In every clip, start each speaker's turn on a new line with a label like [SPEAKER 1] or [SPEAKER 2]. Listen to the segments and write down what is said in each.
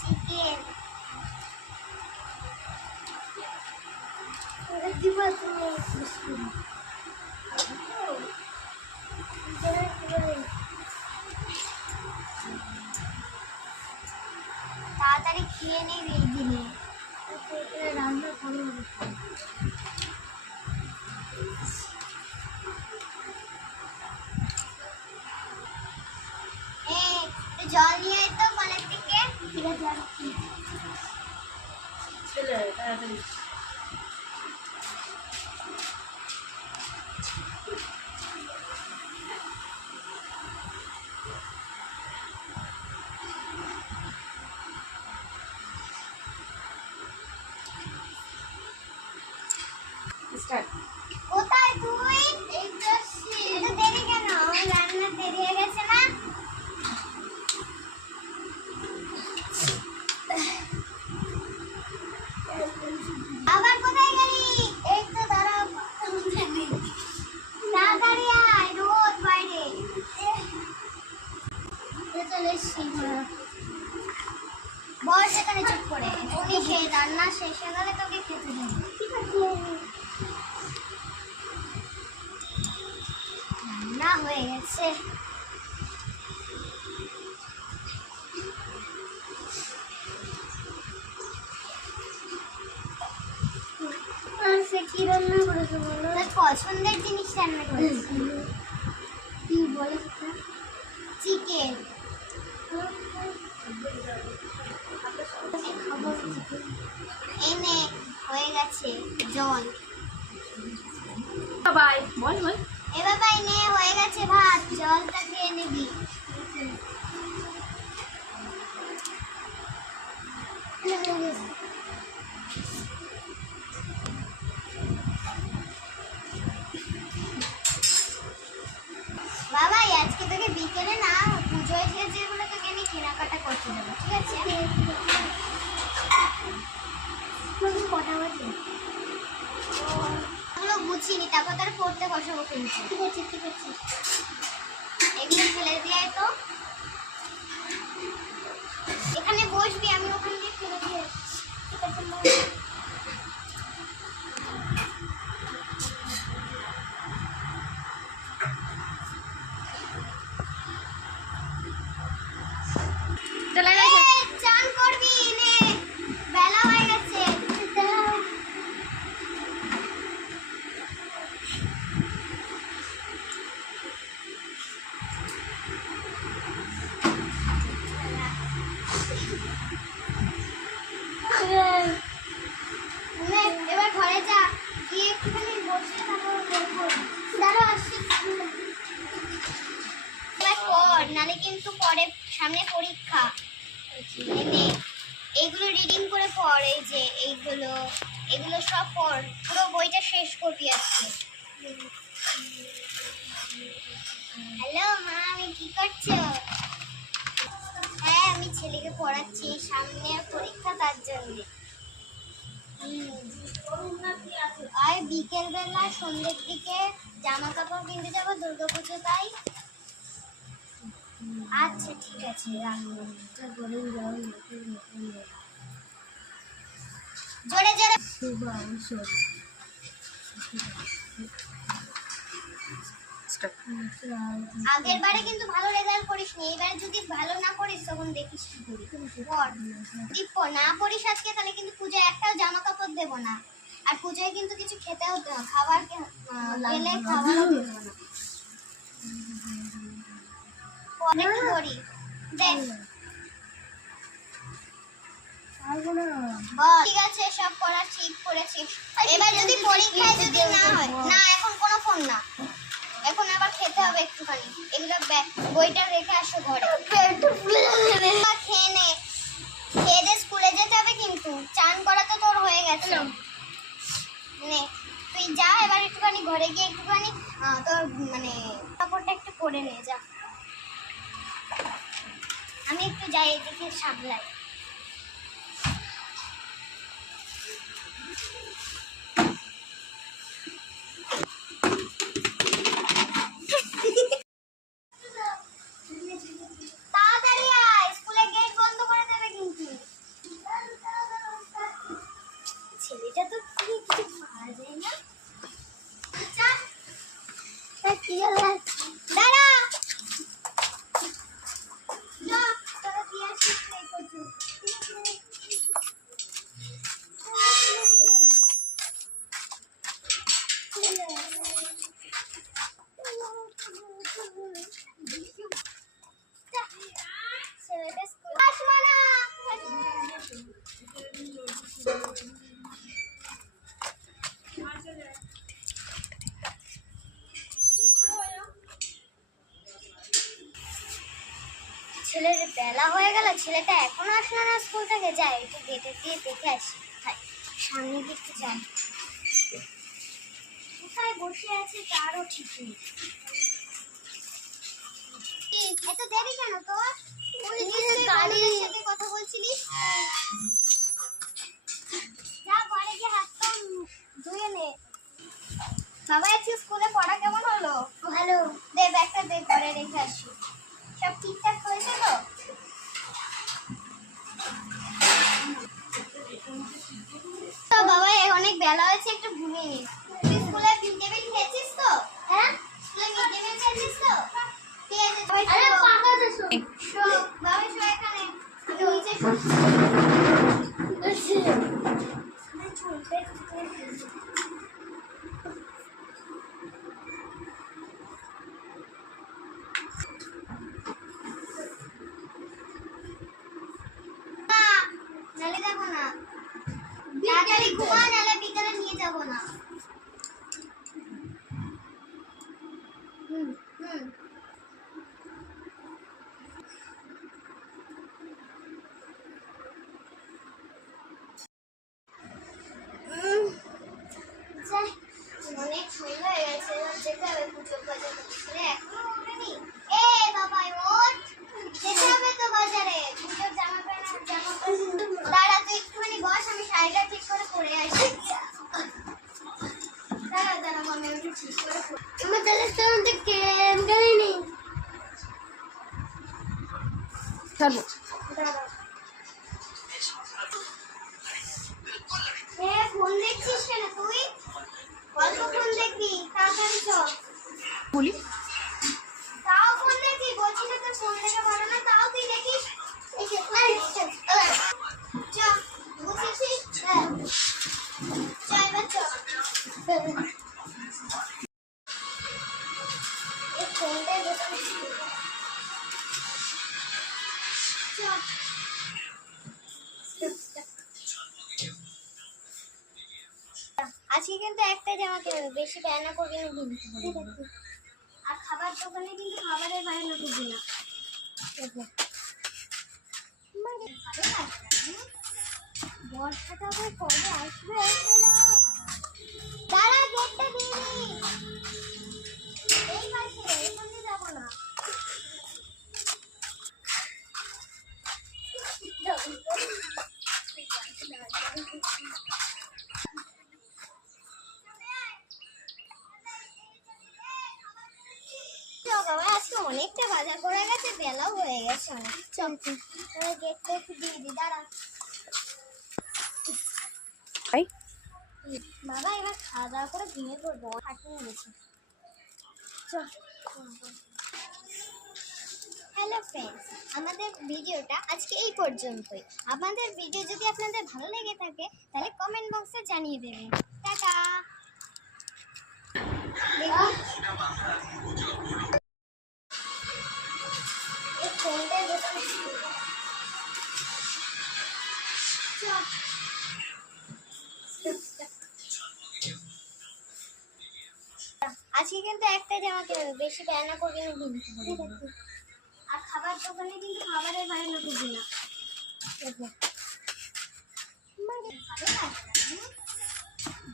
[SPEAKER 1] Chicken দিবা তুমি তাড়াতাড়ি খেয়ে নেই এই দিনে রান্না ভালো
[SPEAKER 2] তাড়াতাড়ি স্টার্ট
[SPEAKER 1] কোথায় তুই এই তো আসছি। এত দেরি কেন আমার রান্না দেরি হয়ে গেছে না আবার কোথায় গেলি এই তো দাঁড়া তাড়াতাড়ি আয় রোদ বাইরে এই চলে এসছি বস এখানে চুপ করে উনি সেই রান্না শেষ হয়ে গেলে তোকে খেতে দেবে ঠিক আছে রান্না হয়ে গেছে সে কি রান্না করেছে বলো পছন্দের জিনিস রান্না করেছে। কি বলে চিকেন এনে হয়ে গেছে জল।
[SPEAKER 2] বাই বল বল।
[SPEAKER 1] এবার ভাই নে হয়ে গেছে ভাত। জলটা খেয়ে নিবি। বাবা আজকে তোকে বিকেলে না পুজো এসেছে বলে তোকে আমি কেনাকাটা করতে দেবো ঠিক আছে কটা বাজে গুছিয়ে তারপর তার পড়তে বসাবো কিন্তু ঠিক আছে ঠিক আছে। এগুলো ফেলে দিয়ে তো। এখানে বসবি, আমি ওখান দিয়ে ফেলে দিয়ে ঠিক আছে কিন্তু পরে সামনে পরীক্ষা নে, এইগুলো রিডিং করে পড় এই যে এইগুলো এগুলো সব পড় পুরো বইটা শেষ করবি আজকে হ্যালো মা আমি কি করছ? হ্যাঁ আমি ছেলেকে পড়াচ্ছি সামনে পরীক্ষা তার জন্য। আর বিকেলবেলা সন্ধ্যের দিকে জামা কাপড় কিনতে যাব দুর্গাপুজো তাই। আচ্ছা ঠিক আছে রাখব জোরে জোরে। আগের বারে কিন্তু ভালো রেজাল্ট করিস নি এবারে যদি ভালো না করিস তখন দেখিস কি করি। প- না পড়িস আজকে তাহলে কিন্তু পুজোয় একটাও জামা কাপড় দেবো না। আর পুজোয় কিন্তু কিছু খেতে হতে হবে খাবার কে- আহ, খাবারও দেবো না। ঠিক আছে সব পড়া ঠিক করেছিস এবার যদি পরীক্ষায় যদি না হয় না এখন কোনো ফোন না। এখন আবার খেতে হবে একটুখানি। এগুলো বইটা রেখে আসো ঘরে। খেয়ে নে। খেয়ে দে স্কুলে যেতে হবে কিন্তু। চান করা তো তোর হয়ে গেছে। নে তুই যা এবার একটুখানি ঘরে গিয়ে একটুখানি তোর মানে কাপড়টা একটু করে নে যা। আমি একটু যাই এদিকে সামলাই। ছেলের বেলা হয়ে গেল ছেলেটা এখনও আসলো না স্কুল থেকে? যায় একটু গেটে দিয়ে দেখে আসি। সামনের দিকটা যাই। কোথায় বসে আছে তারও ঠিক নেই। এত দেরি কেন তোর? সাথে কথা বলছিলিস যা ঘরে গিয়ে হাত পা ধুয়ে নে। বাবা আজকে স্কুলে পড়া কেমন হলো? ভালো। দে ব্যাগটা দে ঘরে রেখে আসি। সব ঠিকঠাক তো বাবা অনেক বেলা হয়েছে একটু ঘুমিয়ে নিন স্কুলে মিড ডে মিল খেয়েছিস তো হ্যাঁ স্কুলে মিড ডে মিল খেয়েছিস তো ঠিক আছে সবাই
[SPEAKER 2] আরে
[SPEAKER 1] শো।
[SPEAKER 2] পাকাতে শো।
[SPEAKER 1] শো, বাবা শো এখানে তুই নিচে শো। না, নালে যাব না। তাড়াতাড়ি ঘুমা, নালে বিকালে নিয়ে যাব না। হুম হুম। অনেক সন্ধ্যা হয়ে গেছে যেতে হবে পুজোর
[SPEAKER 2] চল। বলি?
[SPEAKER 1] তাও ফোন দেখবি? বলছি না তোর ফোন দেখে ভালো না তাও তুই দেখিস? কিন্তু একটা জামা কিনবি বেশি বায়না করবি না কিন্তু। আর খাবার দোকানে কিন্তু খাবারের বায়না করবি না? বর্ষাটা আবার কবে আসবে দাঁড়া, গেটটা দিয়ে এই পাশে এখানে যাব না। অনেকটা বাজার করে গেছে বেলাও হয়ে গেছে অনেক। চল গেটটা একটু দিয়ে দি দাঁড়া। বাবা এবার খাওয়া দাওয়া করে ঘুমিয়ে পড়ব হাঁটিয়ে চল হ্যালো ফ্রেন্ডস আমাদের ভিডিওটা আজকে এই পর্যন্তই। আমাদের ভিডিও যদি আপনাদের ভালো লেগে থাকে তাহলে কমেন্ট বক্সে জানিয়ে দেবেন। টাটা। আজকে কিন্তু একটা জামা কিনবে, বেশি বায়না করবে না কিন্তু। আর খাবার দোকানে কিন্তু খাবারের বায়না করবি না?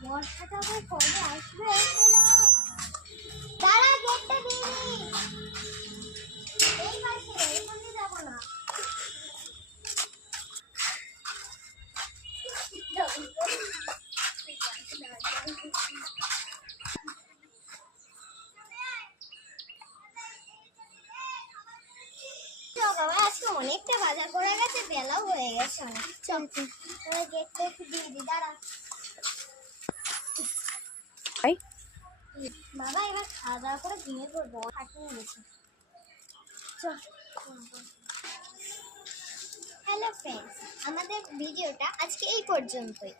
[SPEAKER 1] বর্ষাটা আবার কবে আজকে অনেকটা বাজার করে গেছে বেলাও হয়ে গেছে অনেক চল এবার গেটটা একটু দিয়ে দি দাঁড়া। বাবা এবার খাওয়া দাওয়া করে ঘুমিয়ে পড়ব হাঁটিয়ে গেছে চল হ্যালো ফ্রেন্ডস আমাদের ভিডিওটা আজকে এই পর্যন্তই।